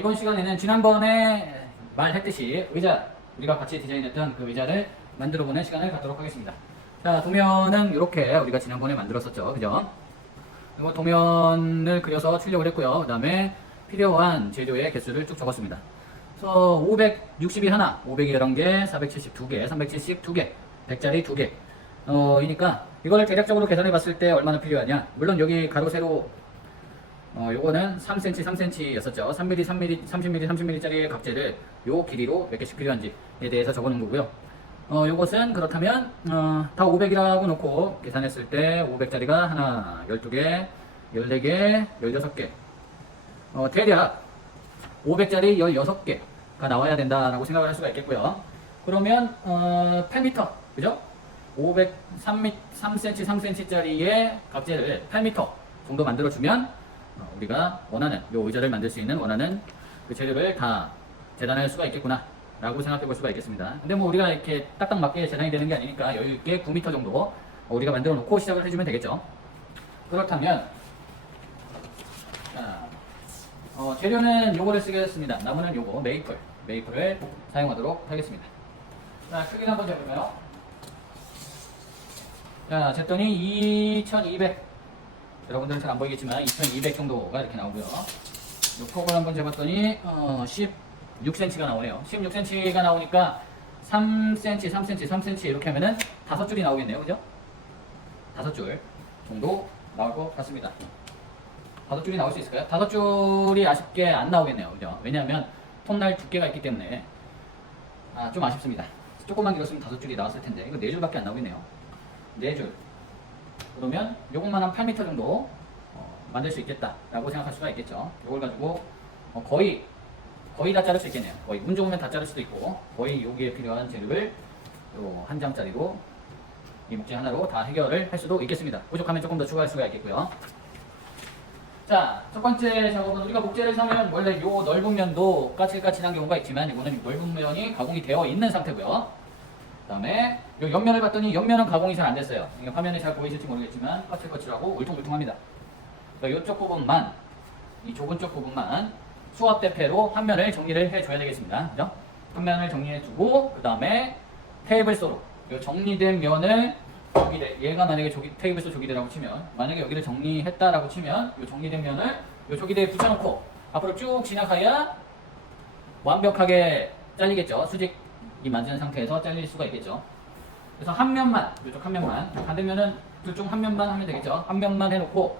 이번 시간에는 지난번에 말했듯이 의자, 우리가 같이 디자인했던 그 의자를 만들어 보는 시간을 갖도록 하겠습니다. 자, 도면은 이렇게 우리가 지난번에 만들었었죠. 그죠? 이거 도면을 그려서 출력을 했고요. 그 다음에 필요한 재료의 개수를 쭉 적었습니다. 그래서 560이 하나, 511개, 472개, 372개, 100짜리 2개. 이니까 이걸 대략적으로 계산해 봤을 때 얼마나 필요하냐. 물론 여기 가로 세로 요거는 3cm, 3cm 였었죠. 3mm, 3mm, 30mm, 30mm짜리 각재를 요 길이로 몇 개씩 필요한지에 대해서 적어 놓은 거고요. 요것은 그렇다면 다 500이라고 놓고 계산했을 때 500짜리가 하나, 12개, 14개, 16개. 대략 500짜리 16개가 나와야 된다라고 생각을 할 수가 있겠고요. 그러면 8m, 그죠? 3cm, 3cm짜리의 각재를 8m 정도 만들어주면 우리가 원하는 요 의자를 만들 수 있는 원하는 그 재료를 다 재단할 수가 있겠구나 라고 생각해 볼 수가 있겠습니다. 근데 뭐 우리가 이렇게 딱딱 맞게 재단이 되는 게 아니니까 여유있게 9m 정도 우리가 만들어 놓고 시작을 해주면 되겠죠. 그렇다면 재료는 요거를 쓰겠습니다. 나무는 요거 메이플을 사용하도록 하겠습니다. 자, 크기를 한번 재볼까요? 자, 쟀더니 2200, 여러분들은 잘 안 보이겠지만 2200 정도가 이렇게 나오고요. 요 폭을 한번 재봤더니 16cm가 나오네요. 16cm가 나오니까 3cm, 3cm, 3cm 이렇게 하면은 5줄이 나오겠네요. 그죠? 5줄 정도 나올 것 같습니다. 5줄이 나올 수 있을까요? 5줄이 아쉽게 안 나오겠네요. 그죠? 왜냐하면 톱날 두께가 있기 때문에 좀 아쉽습니다. 조금만 길었으면 5줄이 나왔을 텐데 이거 4줄밖에 안 나오겠네요. 4줄. 그러면 요것만 한 8m 정도 만들 수 있겠다라고 생각할 수가 있겠죠. 요걸 가지고 거의 다 자를 수 있겠네요. 거의 운 좋으면 다 자를 수도 있고 거의 여기에 필요한 재료를 요 한 장짜리로 이 목재 하나로 다 해결을 할 수도 있겠습니다. 부족하면 조금 더 추가할 수가 있겠고요. 자, 첫 번째 작업은 우리가 목재를 사면 원래 요 넓은 면도 까칠까칠한 경우가 있지만 이거는 넓은 면이 가공이 되어 있는 상태고요. 그 다음에 요 옆면을 봤더니 옆면은 가공이 잘 안 됐어요. 화면에 잘 보이실지 모르겠지만 거칠거칠하고 울퉁불퉁합니다. 그러니까 이쪽 부분만, 이 좁은 쪽 부분만 수압 대패로 한 면을 정리를 해줘야 되겠습니다. 그죠? 한 면을 정리해주고 그 다음에 테이블소로 이 정리된 면을 얘가 만약에 테이블소 조기대라고 치면 만약에 여기를 정리했다라고 치면 이 정리된 면을 이 조기대에 붙여놓고 앞으로 쭉 진학하여 완벽하게 잘리겠죠. 수직이 맞은 상태에서 잘릴 수가 있겠죠. 그래서 한 면만, 이쪽 한 면만, 반대면은 둘 중 한 면만 하면 되겠죠. 한 면만 해놓고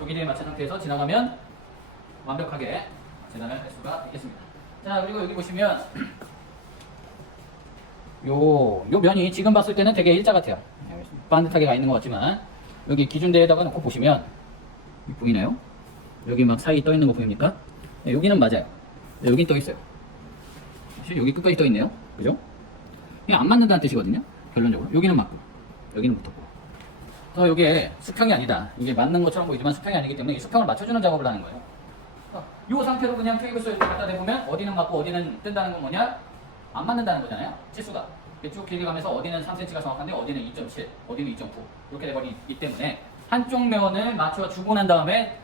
조기대에 맞춘 상태에서 지나가면 완벽하게 재단을 할 수가 있겠습니다. 자, 그리고 여기 보시면 요 면이 지금 봤을 때는 되게 일자 같아요. 반듯하게 가 있는 것 같지만 여기 기준대에다가 놓고 보시면 보이나요? 여기 막 사이 떠 있는 거 보입니까? 네, 여기는 맞아요. 네, 여긴 떠 있어요. 사실 여기 끝까지 떠 있네요. 그죠? 그냥 안 맞는다는 뜻이거든요. 결론적으로 여기는 맞고 여기는 붙었고. 그래서 이게 수평이 아니다. 이게 맞는 것처럼 보이지만 수평이 아니기 때문에 이 수평을 맞춰주는 작업을 하는 거예요. 이 상태로 그냥 테이블소에 갖다 대보면 어디는 맞고 어디는 뜬다는 건 뭐냐? 안 맞는다는 거잖아요. 치수가 쭉 길게 가면서 어디는 3cm가 정확한데 어디는 2.7, 어디는 2.9 이렇게 돼버리기 때문에 한쪽 면을 맞춰주고 난 다음에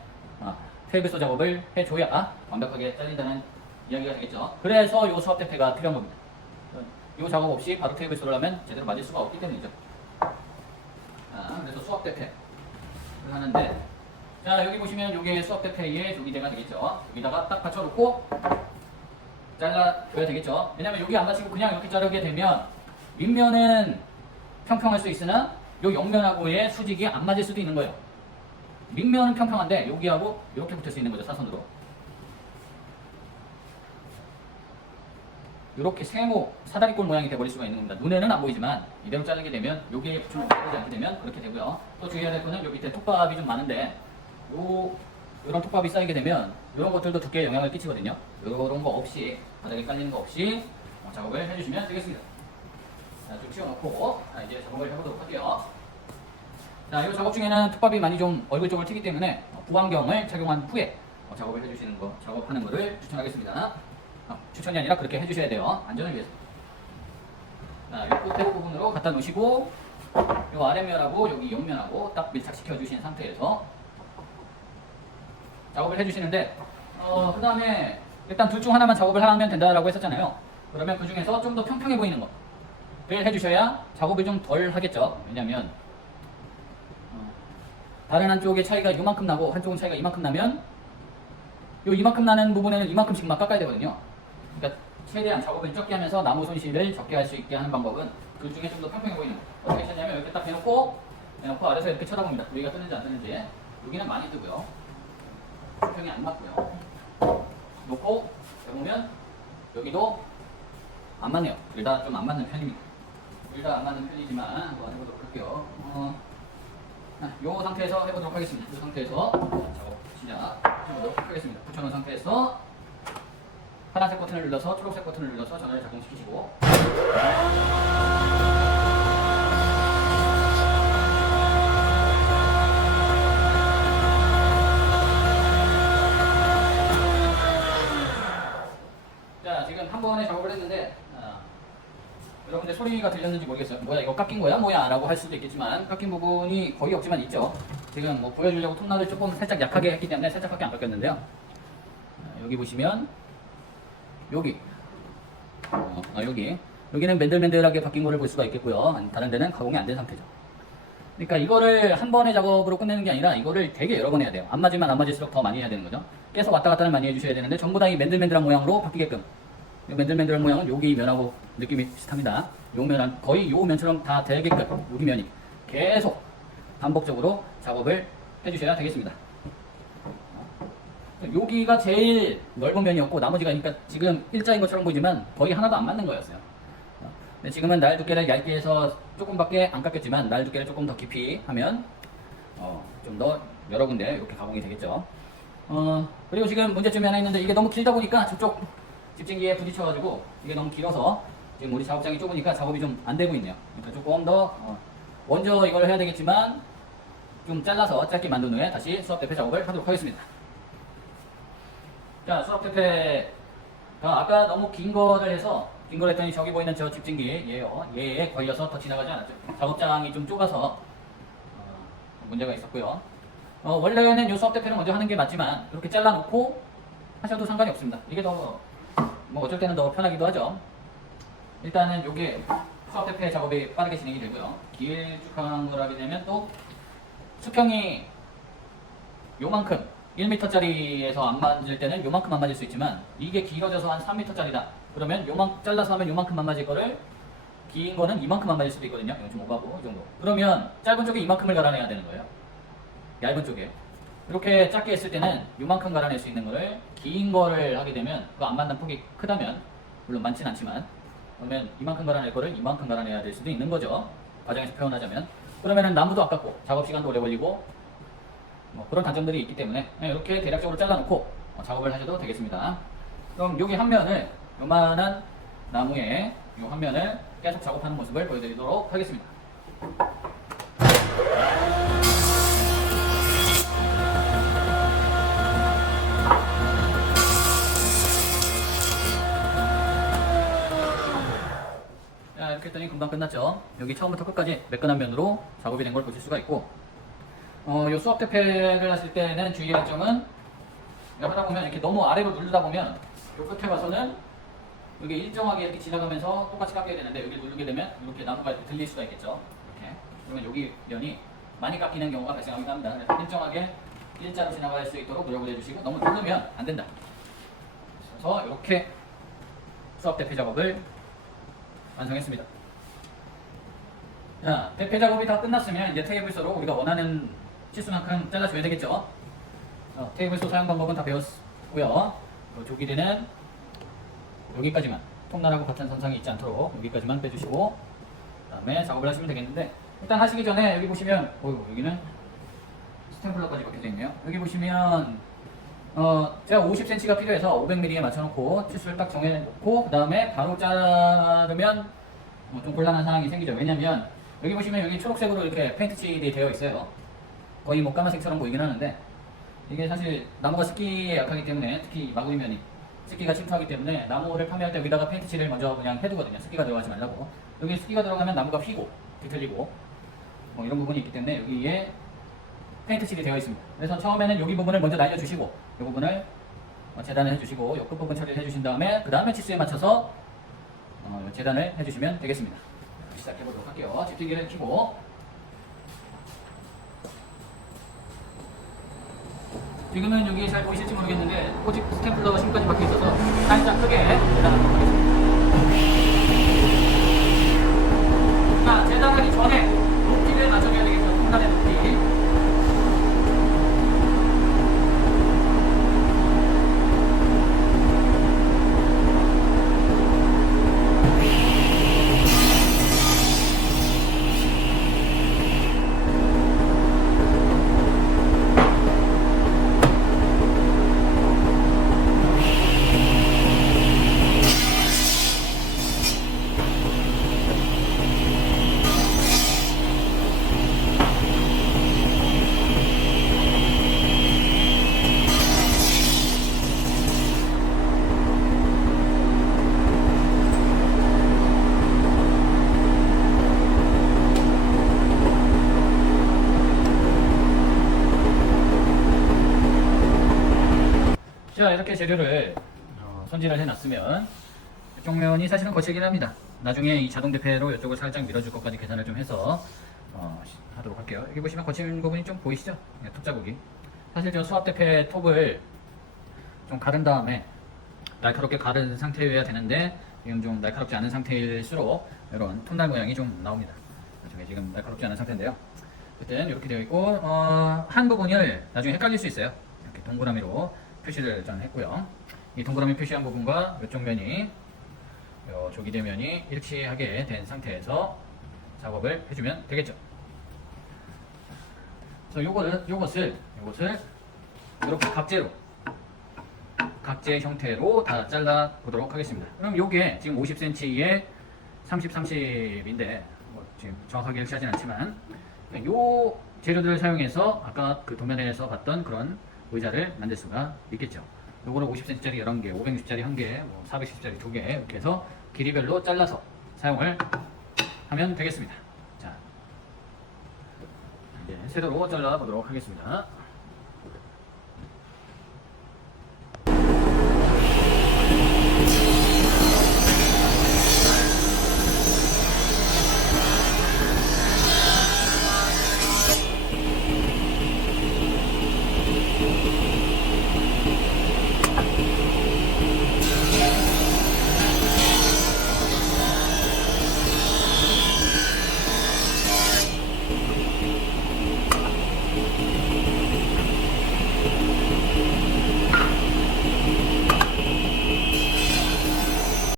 테이블소 작업을 해줘야 완벽하게 잘린다는 이야기가 되겠죠. 그래서 이 수압 대패가 필요한 겁니다. 이 작업 없이 바로 테이블소를 하면 제대로 맞을 수가 없기 때문이죠. 그래서 수압 대패를 하는데, 자, 여기 보시면 이게 수압 대패의 조기대가 되겠죠. 여기다가 딱 받쳐놓고 잘라줘야 되겠죠. 왜냐면 여기 안 맞추고 그냥 이렇게 자르게 되면 윗면은 평평할 수 있으나 요 옆면하고의 수직이 안 맞을 수도 있는 거예요. 밑면은 평평한데 여기하고 이렇게 붙을 수 있는 거죠. 사선으로. 이렇게 세모, 사다리꼴 모양이 돼버릴 수가 있는 겁니다. 눈에는 안 보이지만 이대로 자르게 되면 여기에 붙이면 되지 않게 되면 그렇게 되고요. 또 주의해야 될 거는 여기 밑에 톱밥이 좀 많은데 이런 톱밥이 쌓이게 되면 이런 것들도 두께에 영향을 끼치거든요. 이런 거 없이, 바닥에 깔리는 거 없이 작업을 해주시면 되겠습니다. 자, 좀 치워놓고 이제 작업을 해보도록 할게요. 자, 이 작업 중에는 톱밥이 많이 좀 얼굴 쪽을 튀기 때문에 부안경을 착용한 후에 작업을 해주시는 거, 작업하는 거를 추천하겠습니다. 추천이 아니라 그렇게 해주셔야 돼요. 안전을 위해서. 자, 이 끝에 부분으로 갖다 놓으시고 이 아랫면하고 여기 옆면하고 딱 밀착시켜 주신 상태에서 작업을 해주시는데 그 다음에 일단 둘 중 하나만 작업을 하면 된다라고 했었잖아요. 그러면 그 중에서 좀 더 평평해 보이는 거를 해주셔야 작업을 좀 덜 하겠죠. 왜냐면 다른 한쪽의 차이가 이만큼 나고 한쪽은 차이가 이만큼 나면 요 이만큼 나는 부분에는 이만큼씩만 깎아야 되거든요. 그러니까 최대한 작업을 적게 하면서 나무 손실을 적게 할 수 있게 하는 방법은 둘 중에 좀 더 평평해 보이는 거. 어떻게 찾냐면 이렇게 딱 대놓고 아래서 이렇게 쳐다봅니다. 여기가 뜨는지 안 뜨는지. 여기는 많이 뜨고요. 평평이 안 맞고요. 놓고 해보면 여기도 안 맞네요. 둘 다 좀 안 맞는 편입니다. 둘 다 안 맞는 편이지만 한번 해보도록 할게요. 이 상태에서 해보도록 하겠습니다. 이 상태에서 작업 시작해보도록 하겠습니다. 붙여놓은 상태에서 파란색 버튼을 눌러서 초록색 버튼을 눌러서 전원을 작동시키시고 자, 지금 한 번에 작업을 했는데 여러분들 소리가 들렸는지 모르겠어요. 뭐야 이거 깎인 거야? 뭐야? 라고 할 수도 있겠지만 깎인 부분이 거의 없지만 있죠. 지금 뭐 보여주려고 톱날을 조금 살짝 약하게 했기 때문에 살짝밖에 안 깎였는데요. 여기 보시면 여기는 맨들맨들하게 바뀐 거를 볼 수가 있겠고요. 다른 데는 가공이 안 된 상태죠. 그러니까 이거를 한 번의 작업으로 끝내는 게 아니라 이거를 되게 여러 번 해야 돼요. 안 맞으면 안 맞을수록 더 많이 해야 되는 거죠. 계속 왔다 갔다를 많이 해주셔야 되는데 전부 다 이 맨들맨들한 모양으로 바뀌게끔. 이 맨들맨들한 모양은 여기 면하고 느낌이 비슷합니다. 요 면은 거의 요 면처럼 다 되게끔 여기 면이 계속 반복적으로 작업을 해주셔야 되겠습니다. 여기가 제일 넓은 면이었고 나머지가 그러니까 지금 일자인 것처럼 보이지만 거의 하나도 안 맞는 거였어요. 근데 지금은 날 두께를 얇게 해서 조금밖에 안 깎였지만 날 두께를 조금 더 깊이 하면 좀 더 여러 군데 이렇게 가공이 되겠죠. 그리고 지금 문제점이 하나 있는데 이게 너무 길다 보니까 저쪽 집진기에 부딪혀가지고 이게 너무 길어서 지금 우리 작업장이 좁으니까 작업이 좀 안 되고 있네요. 그러니까 조금 더 먼저 이걸 해야 되겠지만 좀 잘라서 짧게 만든 후에 다시 수압 대패 작업을 하도록 하겠습니다. 자, 수압 대패가 아까 너무 긴 거를 해서 긴 걸 했더니 저기 보이는 저 집진기 얘에 걸려서 더 지나가지 않았죠. 작업장이 좀 좁아서 문제가 있었고요. 원래는 이 수압 대패를 먼저 하는 게 맞지만 이렇게 잘라놓고 하셔도 상관이 없습니다. 이게 더 뭐 어쩔 때는 더 편하기도 하죠. 일단은 요게 수압 대패 작업이 빠르게 진행이 되고요. 길쭉한 걸 하게 되면 또 수평이 요만큼 1m짜리에서 안 맞을 때는 요만큼 안 맞을 수 있지만 이게 길어져서 한 3m짜리다. 그러면 잘라서 하면 요만큼만 맞을 거를 긴 거는 이만큼만 맞을 수도 있거든요. 이건 좀 오바고 이 정도. 그러면 짧은 쪽에 이만큼을 갈아내야 되는 거예요. 얇은 쪽에. 이렇게 작게 했을 때는 요만큼 갈아낼 수 있는 거를 긴 거를 하게 되면 그거 안 맞는 폭이 크다면 물론 많진 않지만 그러면 이만큼 갈아낼 거를 이만큼 갈아내야 될 수도 있는 거죠. 과정에서 표현하자면. 그러면은 나무도 아깝고 작업 시간도 오래 걸리고 뭐 그런 단점들이 있기 때문에 이렇게 대략적으로 잘라놓고 작업을 하셔도 되겠습니다. 그럼 여기 한 면을 요만한 나무에 이 한 면을 계속 작업하는 모습을 보여드리도록 하겠습니다. 자, 이렇게 했더니 금방 끝났죠. 여기 처음부터 끝까지 매끈한 면으로 작업이 된 걸 보실 수가 있고 요 수압 대패를 하실 때는 주의할 점은 하다 보면 이렇게 너무 아래로 누르다 보면 요 끝에 가서는 여기 일정하게 이렇게 지나가면서 똑같이 깎여야 되는데 여기 누르게 되면 이렇게 나무가 이렇게 들릴 수가 있겠죠. 이렇게. 그러면 여기 면이 많이 깎이는 경우가 발생하기도 합니다. 그래서 일정하게 일자로 지나갈 수 있도록 노력을 해주시고 너무 누르면 안 된다. 그래서 이렇게 수압 대패 작업을 완성했습니다. 자, 대패 작업이 다 끝났으면 이제 테이블소로 우리가 원하는 치수만큼 잘라줘야 되겠죠. 테이블소 사용 방법은 다 배웠고요. 조기대는 여기까지만 통날하고 같은 선상이 있지 않도록 여기까지만 빼주시고 그 다음에 작업을 하시면 되겠는데 일단 하시기 전에 여기 보시면 여기는 스탬플러까지 박혀져 있네요. 여기 보시면 제가 50cm가 필요해서 500mm에 맞춰놓고 치수를 딱 정해놓고 그 다음에 바로 자르면 좀 곤란한 상황이 생기죠. 왜냐면 여기 보시면 여기 초록색으로 이렇게 페인트 칠이 되어 있어요. 거의 뭐 까만색처럼 보이긴 하는데 이게 사실 나무가 습기에 약하기 때문에 특히 마구이면이 습기가 침투하기 때문에 나무를 판매할 때 여기다가 페인트 칠을 먼저 그냥 해두거든요. 습기가 들어가지 말라고. 여기 습기가 들어가면 나무가 휘고 뒤틀리고 뭐 이런 부분이 있기 때문에 여기에 페인트 칠이 되어 있습니다. 그래서 처음에는 여기 부분을 먼저 날려주시고 이 부분을 재단을 해주시고 요 끝부분 처리를 해주신 다음에 그 다음에 치수에 맞춰서 재단을 해주시면 되겠습니다. 시작해 보도록 할게요. 집중기를 켜고 지금은 여기 잘 보이실지 모르겠는데 꼬집 스탬플러 심까지 박혀 있어서 살짝 크게 재단하도록 하겠습니다. 자, 재단하기 전에 높이를 맞춰줘야 되겠죠. 통단의 높이. 자, 이렇게 재료를 손질을 해놨으면 이쪽 면이 사실은 거칠긴 합니다. 나중에 이 자동 대패로 이쪽을 살짝 밀어줄 것까지 계산을 좀 해서 하도록 할게요. 여기 보시면 거친 부분이 좀 보이시죠? 톱 자국이. 사실 저 수압 대패 톱을 좀 가른 다음에 날카롭게 가른 상태여야 되는데 지금 좀 날카롭지 않은 상태일수록 이런 톱날 모양이 좀 나옵니다. 나중에 지금 날카롭지 않은 상태인데요. 어쨌든 이렇게 되어 있고 한 부분을 나중에 헷갈릴 수 있어요. 이렇게 동그라미로 표시를 전 했고요. 이 동그라미 표시한 부분과 이쪽 면이 요 조기대면이 일치하게 된 상태에서 작업을 해주면 되겠죠. 그래서 요것을 이렇게 각재 형태로 다 잘라 보도록 하겠습니다. 그럼 요게 지금 50cm에 30, 30인데 뭐 지금 정확하게 일치하진 않지만 요 재료들을 사용해서 아까 그 도면에서 봤던 그런 의자를 만들 수가 있겠죠. 요거를 50cm짜리 11개, 560짜리 1개, 410짜리 2개 이렇게 해서 길이별로 잘라서 사용을 하면 되겠습니다. 자, 이제 세로로 잘라 보도록 하겠습니다.